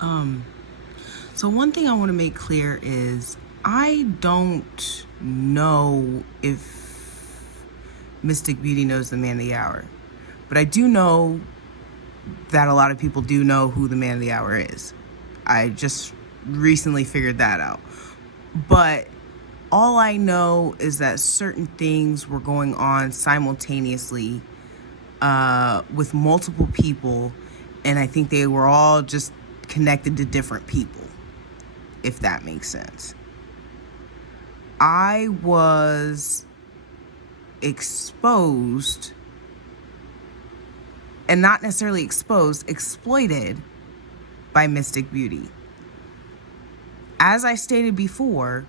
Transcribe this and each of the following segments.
Um, so one thing I want to make clear is I don't know if Mystic Beauty knows the man of the hour, but I do know that a lot of people do know who the man of the hour is. I just recently figured that out. But all I know is that certain things were going on simultaneously with multiple people, and I think they were all just connected to different people, if that makes sense. I was exposed, and not necessarily exposed, exploited by Mystic Beauty. As I stated before,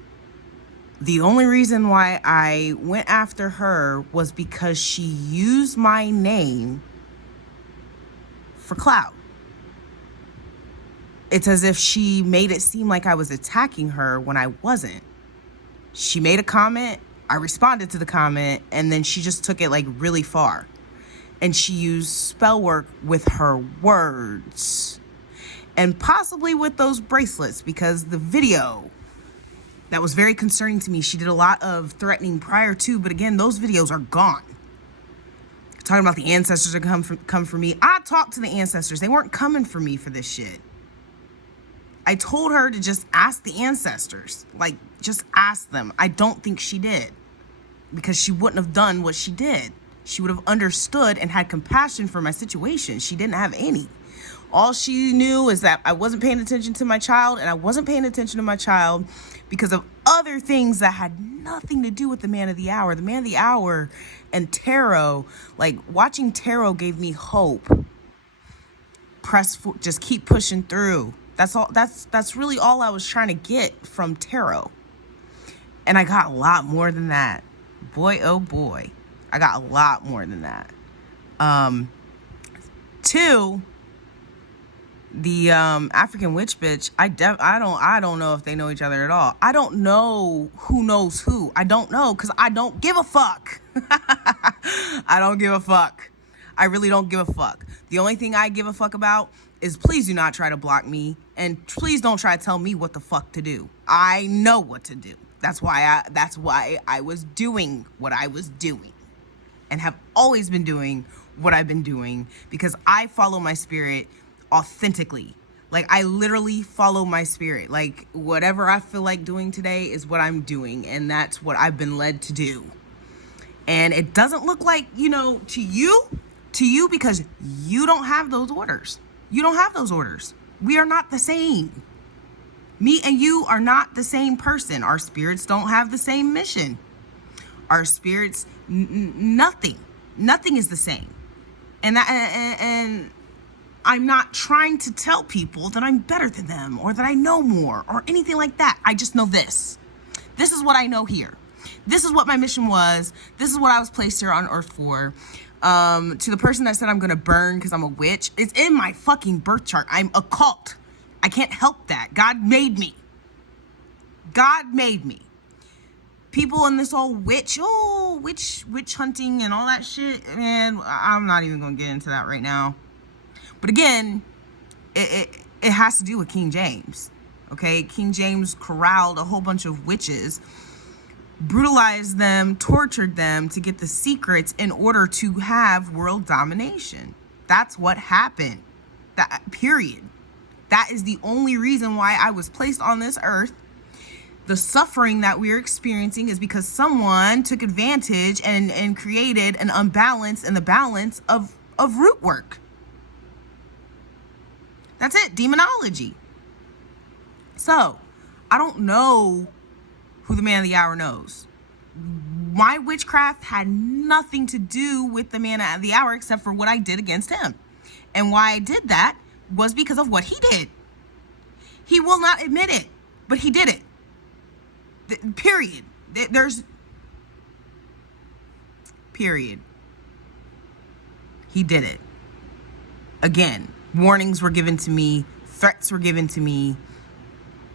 the only reason why I went after her was because she used my name for clout. It's as if she made it seem like I was attacking her when I wasn't. She made a comment, I responded to the comment, and then she just took it like really far. And she used spell work with her words. And possibly with those bracelets, because the video that was very concerning to me. She did a lot of threatening prior to, but again, those videos are gone. Talking about the ancestors are come for me. I talked to the ancestors. They weren't coming for me for this shit. I told her to just ask the ancestors. Like, just ask them. I don't think she did. Because she wouldn't have done what she did. She would have understood and had compassion for my situation. She didn't have any. All she knew is that I wasn't paying attention to my child, and I wasn't paying attention to my child because of other things that had nothing to do with the man of the hour. The man of the hour and tarot, like watching tarot gave me hope. Just keep pushing through. That's all. That's really all I was trying to get from tarot. And I got a lot more than that. Boy, oh boy. I got a lot more than that. Two, the African witch bitch, I don't know if they know each other at all. I don't know who knows who. I don't know, because I don't give a fuck. I don't give a fuck. I really don't give a fuck. The only thing I give a fuck about is please do not try to block me, and please don't try to tell me what the fuck to do. I know what to do. That's why I was doing what I was doing, and have always been doing what I've been doing, because I follow my spirit authentically. Like, I literally follow my spirit. Like, whatever I feel like doing today is what I'm doing, and that's what I've been led to do. And it doesn't look like, to you, because you don't have those orders. You don't have those orders. We are not the same. Me and you are not the same person. Our spirits don't have the same mission. Our spirits, nothing is the same. And I'm not trying to tell people that I'm better than them or that I know more or anything like that. I just know this. This is what I know here. This is what my mission was. This is what I was placed here on earth for. To the person that said I'm going to burn because I'm a witch, it's in my fucking birth chart. I'm a cult. I can't help that. God made me. God made me. People in this whole witch hunting and all that shit, man, I'm not even going to get into that right now. But again, it has to do with King James. Okay? King James corralled a whole bunch of witches, brutalized them, tortured them to get the secrets in order to have world domination. That's what happened. That period. That is the only reason why I was placed on this earth. The suffering that we're experiencing is because someone took advantage and created an unbalance in the balance of root work. That's it. Demonology. So, I don't know who the man of the hour knows. My witchcraft had nothing to do with the man of the hour except for what I did against him. And why I did that was because of what he did. He will not admit it, but he did it. Period. Period. He did it. Again, warnings were given to me. Threats were given to me.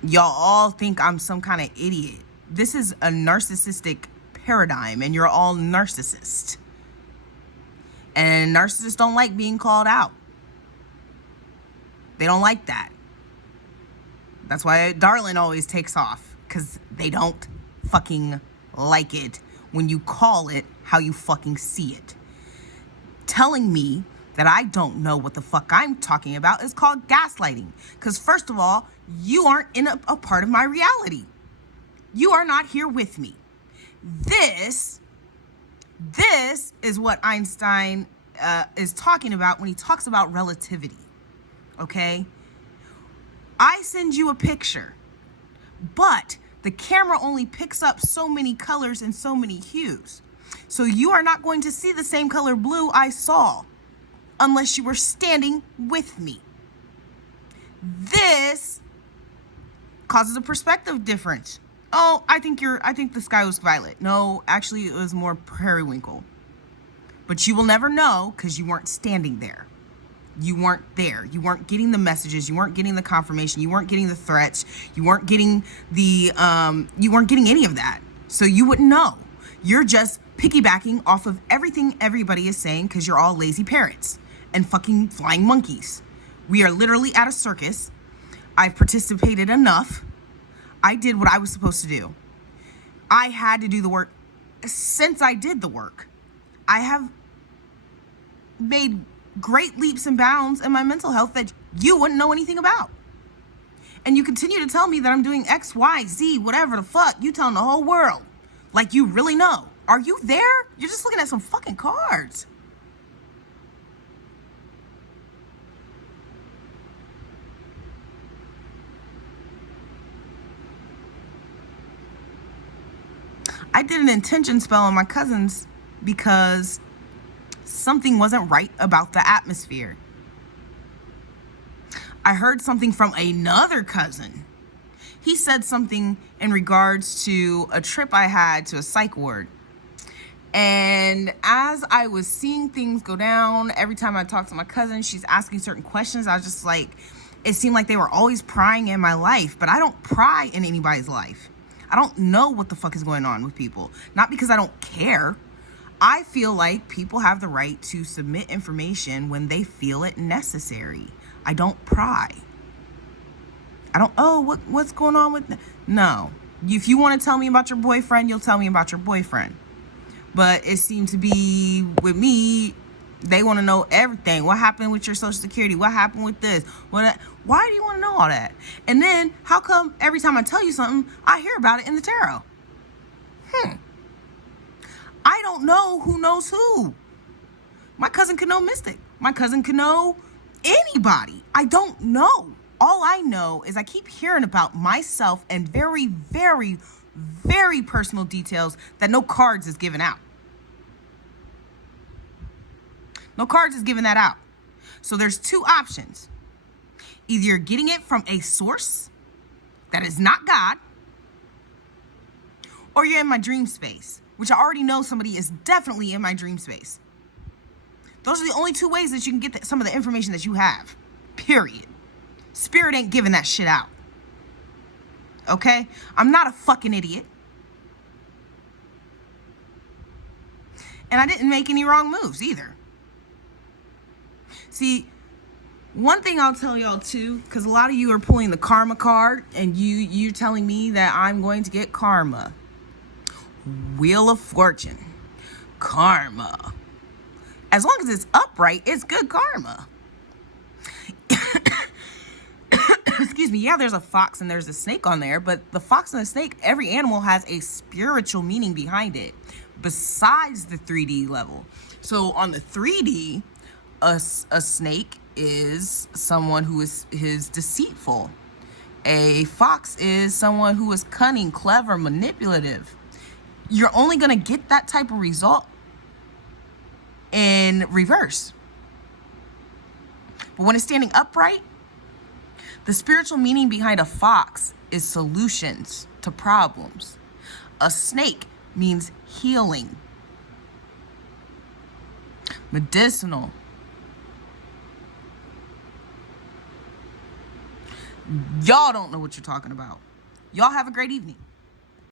Y'all all think I'm some kind of idiot. This is a narcissistic paradigm, and you're all narcissists. And narcissists don't like being called out. They don't like that. That's why Darlin always takes off, because they don't fucking like it when you call it how you fucking see it. Telling me that I don't know what the fuck I'm talking about is called gaslighting. Because first of all, you aren't in a part of my reality. You are not here with me. This is what Einstein is talking about when he talks about relativity. Okay? I send you a picture, but the camera only picks up so many colors and so many hues. So you are not going to see the same color blue I saw unless you were standing with me. This causes a perspective difference. Oh, I think the sky was violet. No, actually it was more periwinkle. But you will never know because you weren't standing there. You weren't there. You weren't getting the messages. You weren't getting the confirmation. You weren't getting the threats. You weren't getting you weren't getting any of that. So you wouldn't know. You're just piggybacking off of everything everybody is saying because you're all lazy parrots and fucking flying monkeys. We are literally at a circus. I've participated enough. I did what I was supposed to do. I had to do the work. Since I did the work, I have made great leaps and bounds in my mental health that you wouldn't know anything about. And you continue to tell me that I'm doing X, Y, Z, whatever the fuck. You telling the whole world like you really know. Are you there? You're just looking at some fucking cards. I did an intention spell on my cousins because something wasn't right about the atmosphere. I heard something from another cousin. He said something in regards to a trip I had to a psych ward. And as I was seeing things go down, every time I talked to my cousin, she's asking certain questions. I was just like, it seemed like they were always prying in my life, but I don't pry in anybody's life. I don't know what the fuck is going on with people. Not because I don't care. I feel like people have the right to submit information when they feel it necessary. I don't pry. I don't, what's going on with... No. If you want to tell me about your boyfriend, you'll tell me about your boyfriend. But it seemed to be, with me, they want to know everything. What happened with your Social Security? What happened with this? Why do you want to know all that? And then, how come every time I tell you something, I hear about it in the tarot? I don't know who knows who. My cousin could know Mystic. My cousin could know anybody. I don't know. All I know is I keep hearing about myself and very, very, very personal details that no cards is giving out. No cards is giving that out. So there's two options. Either you're getting it from a source that is not God, or you're in my dream space, which I already know somebody is definitely in my dream space. Those are the only two ways that you can get some of the information that you have. Period. Spirit ain't giving that shit out. Okay? I'm not a fucking idiot. And I didn't make any wrong moves either. See, one thing I'll tell y'all too, because a lot of you are pulling the karma card and you're telling me that I'm going to get karma. Wheel of Fortune. Karma. As long as it's upright, it's good karma. Excuse me. Yeah, there's a fox and there's a snake on there, but the fox and the snake, every animal has a spiritual meaning behind it besides the 3D level. So on the 3D, a snake is someone who is deceitful. A fox is someone who is cunning, clever, manipulative. You're only going to get that type of result in reverse. But when it's standing upright, the spiritual meaning behind a fox is solutions to problems. A snake means healing, medicinal. Y'all don't know what you're talking about. Y'all have a great evening.